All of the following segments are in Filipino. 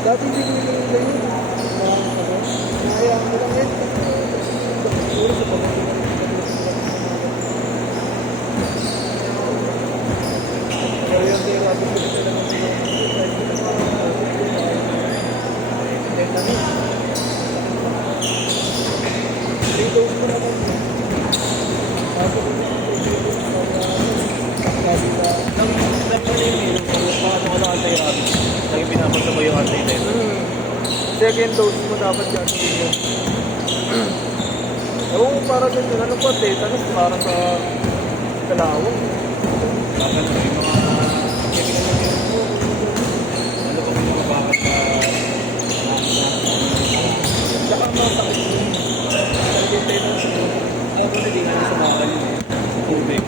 Dati hindi ko nila yun. Kaya mo lang yun. Siguro sa pagkakas. Kaya yung therapy ko sila ng mga dito ko naman. Ako ko naman po dito Lagi pinapasa mo yung anti-therapy. Second dose mo dapat gagawin yun. Oo, para din yun. Ano po, tetanus para sa kalawang. Bakit yung mga ano kung yung bakit Tsaka masakit yun. Lagi tetanus mo. ayaw ko na di nga sa mga kanyo sa tubig.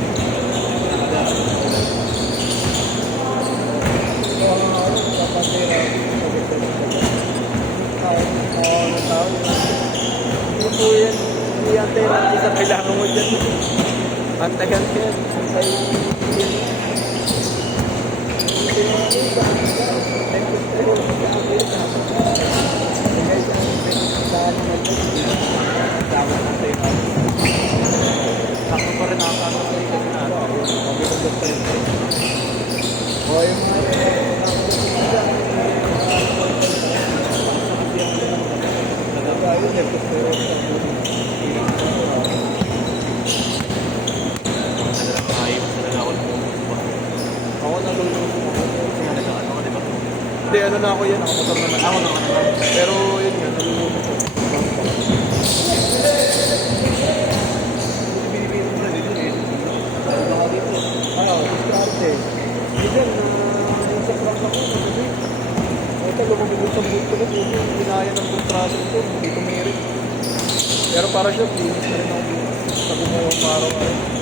Ito yan, hindi ang therapy sa kailangan mo dyan. Antagan ka yan. Antay yan. Ako pa rin nakakano sa ito na ano. Sabi ko doon pa rin. O yung ako nalulunod ako. Hindi, ano na ako yan. Nakamotor naman. Ako naman. Pero yun nga, nalulunod ako. Ano, diskarte. Diyan, yung sa prank ako, sabi. Ito, lumabigod sa buto ko. Ginaya ng kontrata ito. Hindi tumirik. Pero para siya, linis na rin ako sa gumawang araw-araw.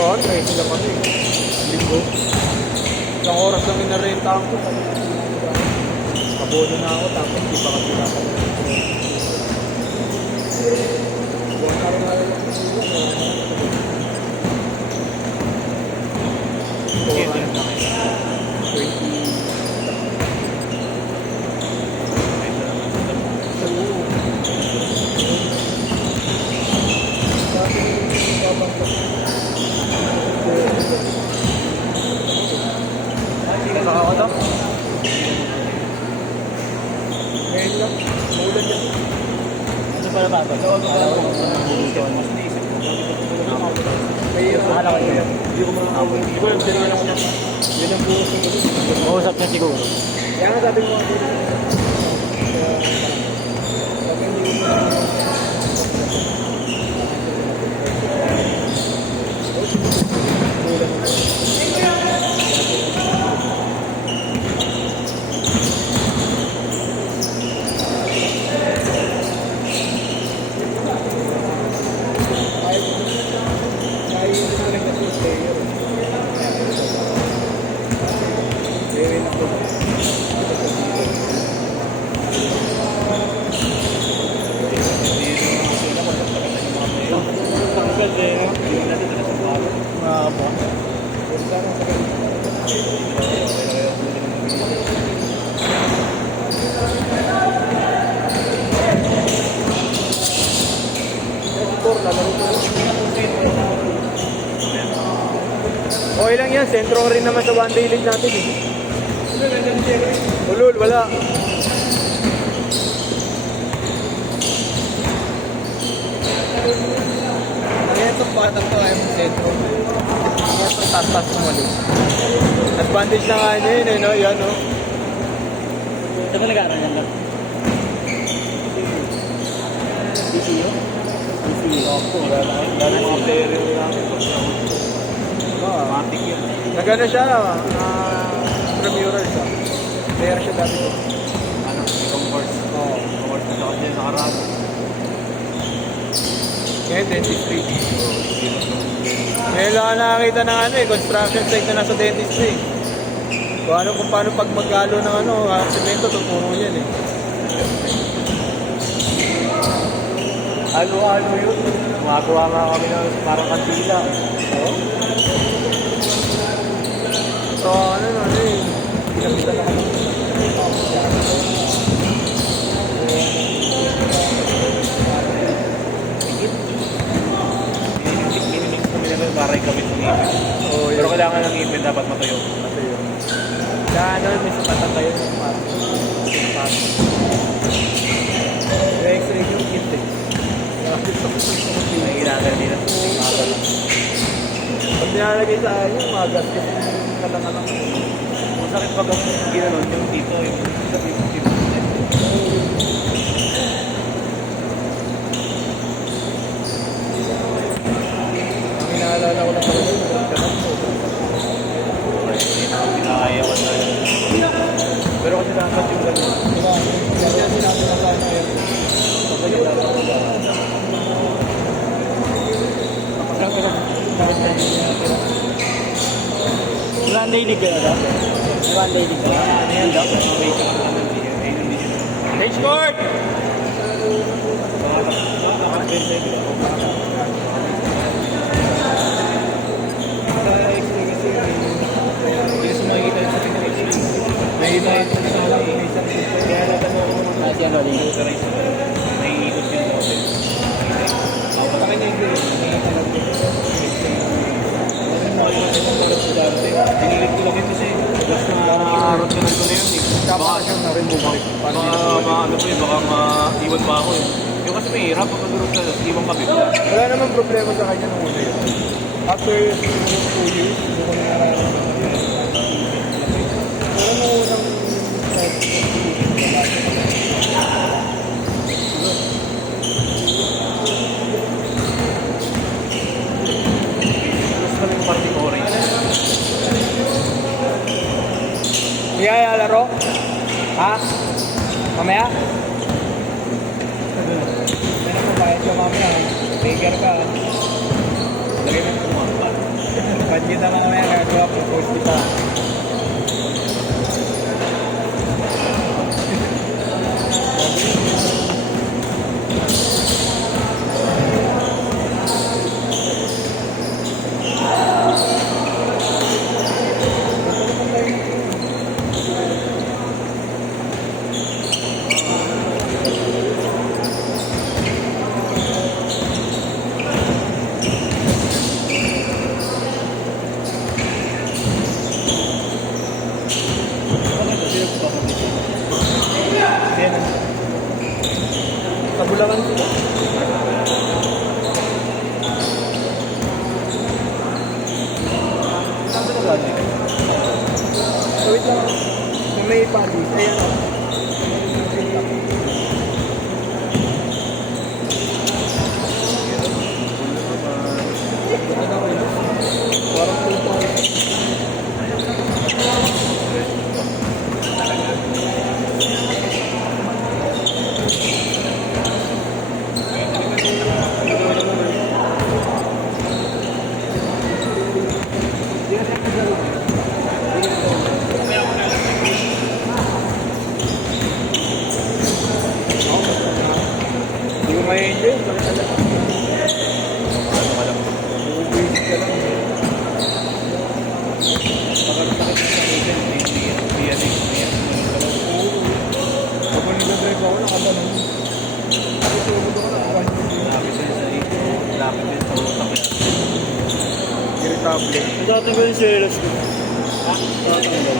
Nakaraan, may sila kami. Linggo. Isang oras lang inarentahan ko. Kabono na ako, tapos hindi pa kasi nakakala. Buwan araw-araw lang kasi yun. Ito yung nakita. 20. Nakakata? Ngayon lang, maulan yan. Ano pala ba ito? May Akala ko yun. Hindi ko makakawin. Hindi ko lang sinala ko na. Yun ang bukas ng gabi. Mausap niya siguro. Kaya nga sabi mo ako. Pag hindi ko okay lang yan, sentro rin naman sa one day league natin eh. Ulul, wala. Itong batang to ay sentro. Itong tatas ng wali. Advantage na nga niya yun eh, no? Yan, no? Saan ka nag-aaral yan lang? DCU? DCU. Opo, wala mga player yung namin. Matik yan. Nagana siya, intramural siya. Player siya dati ko. Ano, itong course. Oo. Course na siya kasi nakaraan. Ngayon, dentistry. Ngayon lang ako nakakita ng ano eh, construction site na nasa dentistry. Kung paano pag magalo ng ano, semento, tuturo yan eh. Ano yun? Gumagawa nga kami ng parang kantila. Oo. So, ano eh, pinapitan na kami. Minimix kami na rin para ikabit ng ipin. Oo, Pero kailangan ng ipin dapat matuyo. Kasi yun. Kaya ano, may sapatan tayo ng parang may x-ray yung kit eh. May ginagawa nila. Pag nilalagay sa akin yung mga gastos yung kalang-alang. Masakit pag ang ginanon yung dito, yung dito. Ang inaalala ko lang pala yun, ganun po. Hindi na pinakayawan na yun. Pero kasi dapat yung gano'n. Diba? Kasi sinabi na tayo ngayon. Kapag yung One day league ka na? One day league ka? Ano yan daw? Hey, Sport! May iba ito na lang. May isang picture. Kaya natin mo Kasi ano, league. motorize mo. May ikot yun sa hotel. Pakita niyo yung may alam ko. Dinilit ko lang yun kasi just na-road ka na yun eh. Baka siya na-remove it. Baka ano po eh, baka maiwan pa ako eh. Yung kasi may hirap pag nag-road ka, iwan ka bigla. Wala namang problema sa kanya nung una yun. After 2 years, hindi ko na nararamdaman. Pero nung unang Gusto kami yung party orange. Hindi kaya laro? Ha? Mamaya? Ano mo bayad ka mamaya? Tiger ka. Lagay mo yung mga. Pag kita mamaya, gagawa propose kita. Sa Bulacan sila. Saan ka nag-galing? So wait lang. Kung may pagis, ayan o. Parang 2,000. Hindi ko ma-enjoy. Bakit talaga? Ano ka lang? Basic ka lang. Pagkakasakit sa hotel, may yan eh. Kapag nag-drive ako, nakatanong. Kasi tulog ako na. Lapit din sa ito. Lapit din sa utak yan. Irritable. Tatanggal yung selos ko. Ha? Tatanggal.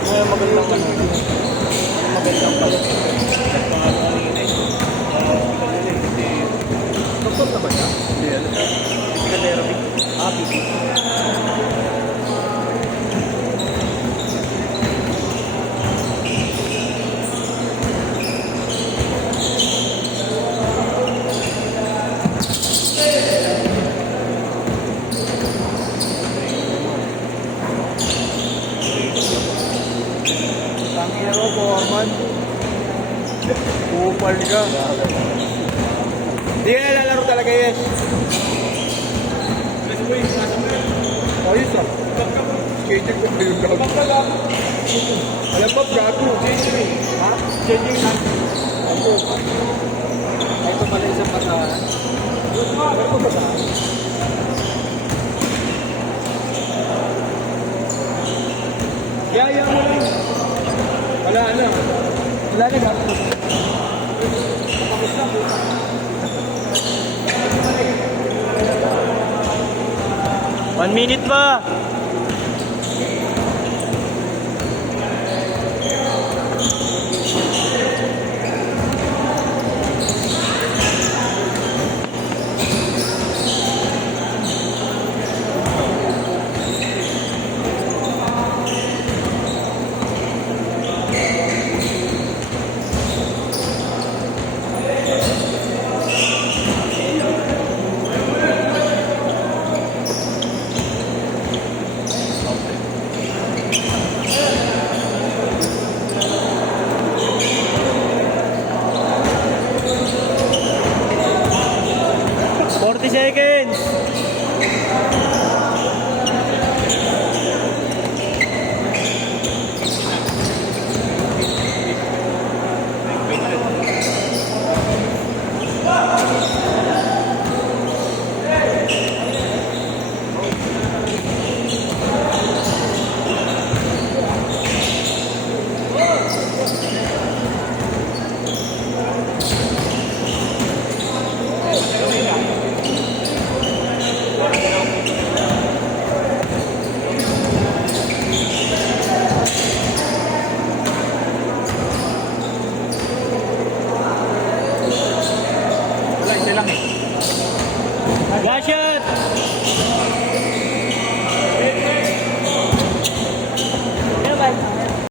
Kaya magandang ano. Magandang pala. Nagpangalan kanina eh. Hospital nila eh. Kasi Doktor na ba siya? hindi ano. Physical therapy. PT. mo, Foreman. Upal ka. Hindi ka nalalaro talaga, yes. Ayos ah. Schedule ko pa yung gago. Alam ba, gago. Ha? Changing na. Ako. Ito pala isang pasahan. Ano ba ba? Yaya mo lang. Wala na. Wala na gapos. Tapos na. 1 minute pa.